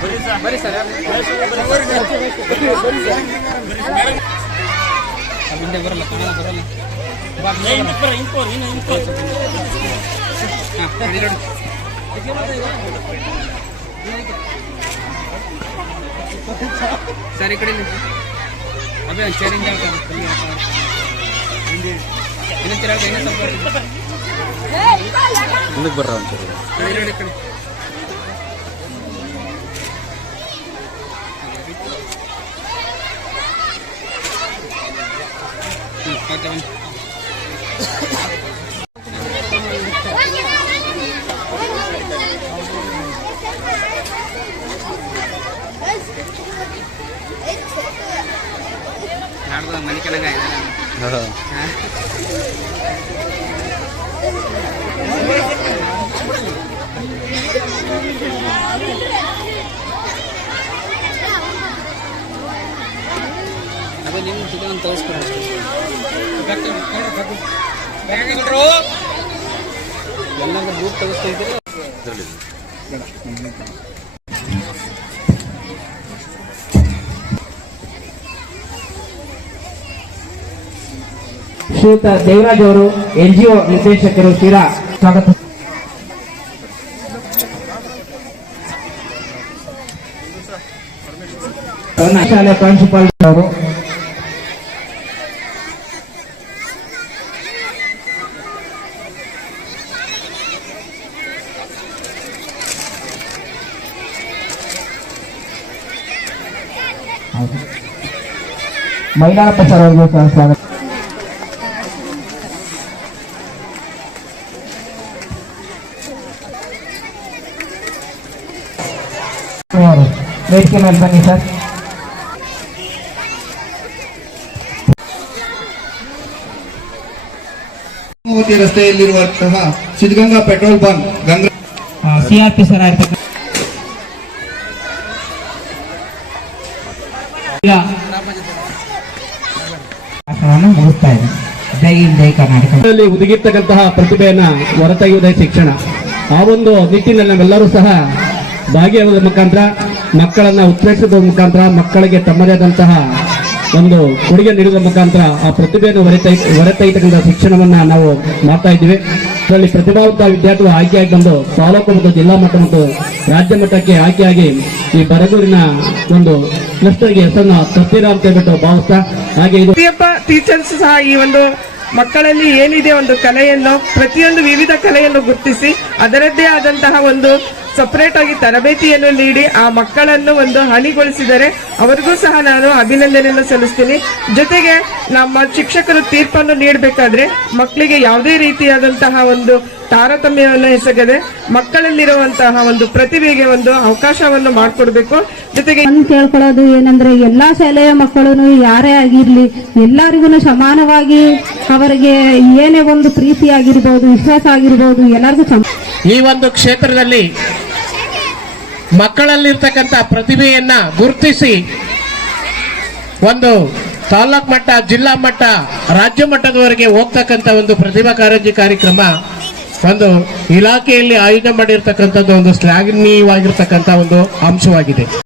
ಬರೀ ಸರ್ ಹಿಂದೆ ಬರಲ್ಲ ಕನ್ನಡ ಬರಲ್ಲ ಸರ್ ಈ ಕಡೆ ಅದೇ ಚೇರಿಂಗ್ ಮುಂದಕ್ಕೆ ಬರ್ರ ಮನೆ ಕೆಳಗ ಅದೇ ನೀವು ಒಂದು ತೋರಿಸ್ಕೊಡ ಎಲ್ಲರೂ ಬೂಟ್ ತೋರಿಸ್ತಾ ಇದ್ದೀರಿ ಶ್ರೀಯುತ ದೇವರಾಜ್ ಅವರು NGO ನಿರ್ದೇಶಕರು ತೀರಾ ಸ್ವಾಗತ. ಶಾಲೆ ಪ್ರಾಂಶುಪಾಲ ಅವರು ಮೈಲಾರಪ್ಪ ಸರ್ ಅವರಿಗೂ ಸಹ ಸ್ವಾಗತ. ವೇದಿಕೆ ಮೇಲೆ ಬನ್ನಿ ಸರ್. ರಸ್ತೆಯಲ್ಲಿರುವಂತಹ Siddaganga petrol bunk Ganga CRP sir ಮುಗಿಸ್ತಾ ಇದೆ. ಜೈ ಹಿಂದ್ ಜೈ ಕರ್ನಾಟಕ. ಉದುಗಿರ್ತಕ್ಕಂತಹ ಪ್ರತಿಭೆಯನ್ನ ಹೊರತೆಗೆಯುವುದೇ ಶಿಕ್ಷಣ. ಆ ಒಂದು ನಿಟ್ಟಿನಲ್ಲಿ ನಾವೆಲ್ಲರೂ ಸಹ ಭಾಗಿಯಾಗುವುದರ ಮುಖಾಂತರ ಮಕ್ಕಳನ್ನ ಉತ್ತೇಜಿಸುವ ಮುಖಾಂತರ ಮಕ್ಕಳಿಗೆ ತಮ್ಮದೇ ಆದಂತಹ ಒಂದು ಕೊಡುಗೆ ನೀಡುವ ಮುಖಾಂತರ ಆ ಪ್ರತಿಭೆಯನ್ನು ಹೊರತೆಗೆತಕ್ಕಂಥ ಶಿಕ್ಷಣವನ್ನ ನಾವು ಮಾಡ್ತಾ ಇದ್ದೀವಿ. ಇದರಲ್ಲಿ ಪ್ರತಿಭಾವಂತ ವಿದ್ಯಾರ್ಥಿಗಳು ಆಯ್ಕೆಯಾಗಿ ಬಂದು ತಾಲೂಕು ಮತ್ತು ಜಿಲ್ಲಾ ಮಟ್ಟ ಮತ್ತು ರಾಜ್ಯ ಮಟ್ಟಕ್ಕೆ ಆಯ್ಕೆಯಾಗಿ ಈ ಬರಗೂರಿನ ಒಂದು ಕ್ಲಸ್ಟರ್ಗೆ ಹೆಸರನ್ನು ತರ್ತೀರಾ ಅಂತ ಹೇಳ್ಬಿಟ್ಟು ಭಾವಿಸ್ತಾ, ಹಾಗೆ ಇದು ಟೀಚರ್ಸ್ ಸಹ ಈ ಒಂದು ಮಕ್ಕಳಲ್ಲಿ ಏನಿದೆ ಒಂದು ಕಲೆಯನ್ನು ಪ್ರತಿಯೊಂದು ವಿವಿಧ ಕಲೆಯನ್ನು ಗುರುತಿಸಿ ಅದರದ್ದೇ ಆದಂತಹ ಒಂದು ಸಪರೇಟ್ ಆಗಿ ತರಬೇತಿಯನ್ನು ನೀಡಿ ಆ ಮಕ್ಕಳನ್ನು ಒಂದು ಹಣಿಗೊಳಿಸಿದರೆ ಅವರಿಗೂ ಸಹ ನಾನು ಅಭಿನಂದನೆಯನ್ನು ಸಲ್ಲಿಸ್ತೀನಿ. ಜೊತೆಗೆ ನಮ್ಮ ಶಿಕ್ಷಕರು ತೀರ್ಪನ್ನು ನೀಡಬೇಕಾದ್ರೆ ಮಕ್ಕಳಿಗೆ ಯಾವುದೇ ರೀತಿಯಾದಂತಹ ಒಂದು ತಾರತಮ್ಯವನ್ನು ಎಸಗದೆ ಮಕ್ಕಳಲ್ಲಿರುವಂತಹ ಒಂದು ಪ್ರತಿಭೆಗೆ ಒಂದು ಅವಕಾಶವನ್ನು ಮಾಡಿಕೊಡ್ಬೇಕು. ಜೊತೆಗೆ ಕೇಳ್ಕೊಳ್ಳೋದು ಏನಂದ್ರೆ ಎಲ್ಲಾ ಶಾಲೆಯ ಮಕ್ಕಳು ಯಾರೇ ಆಗಿರ್ಲಿ ಎಲ್ಲರಿಗೂ ಸಮಾನವಾಗಿ ಅವರಿಗೆ ಏನೇ ಒಂದು ಪ್ರೀತಿ ಆಗಿರ್ಬೋದು, ವಿಶ್ವಾಸ ಆಗಿರ್ಬೋದು, ಎಲ್ಲರಿಗೂ ಈ ಒಂದು ಕ್ಷೇತ್ರದಲ್ಲಿ ಮಕ್ಕಳಲ್ಲಿರ್ತಕ್ಕಂಥ ಪ್ರತಿಭೆಯನ್ನ ಗುರುತಿಸಿ ಒಂದು ತಾಲೂಕು ಮಟ್ಟ, ಜಿಲ್ಲಾ ಮಟ್ಟ, ರಾಜ್ಯ ಮಟ್ಟದವರೆಗೆ ಹೋಗ್ತಕ್ಕಂಥ ಒಂದು ಪ್ರತಿಭಾ ಕಾರಂಜಿ ಕಾರ್ಯಕ್ರಮ ಒಂದು ಇಲಾಖೆಯಲ್ಲಿ ಆಯೋಜನೆ ಮಾಡಿರ್ತಕ್ಕಂಥದ್ದು ಒಂದು ಶ್ಲಾಘನೀಯವಾಗಿರ್ತಕ್ಕಂಥ ಒಂದು ಅಂಶವಾಗಿದೆ.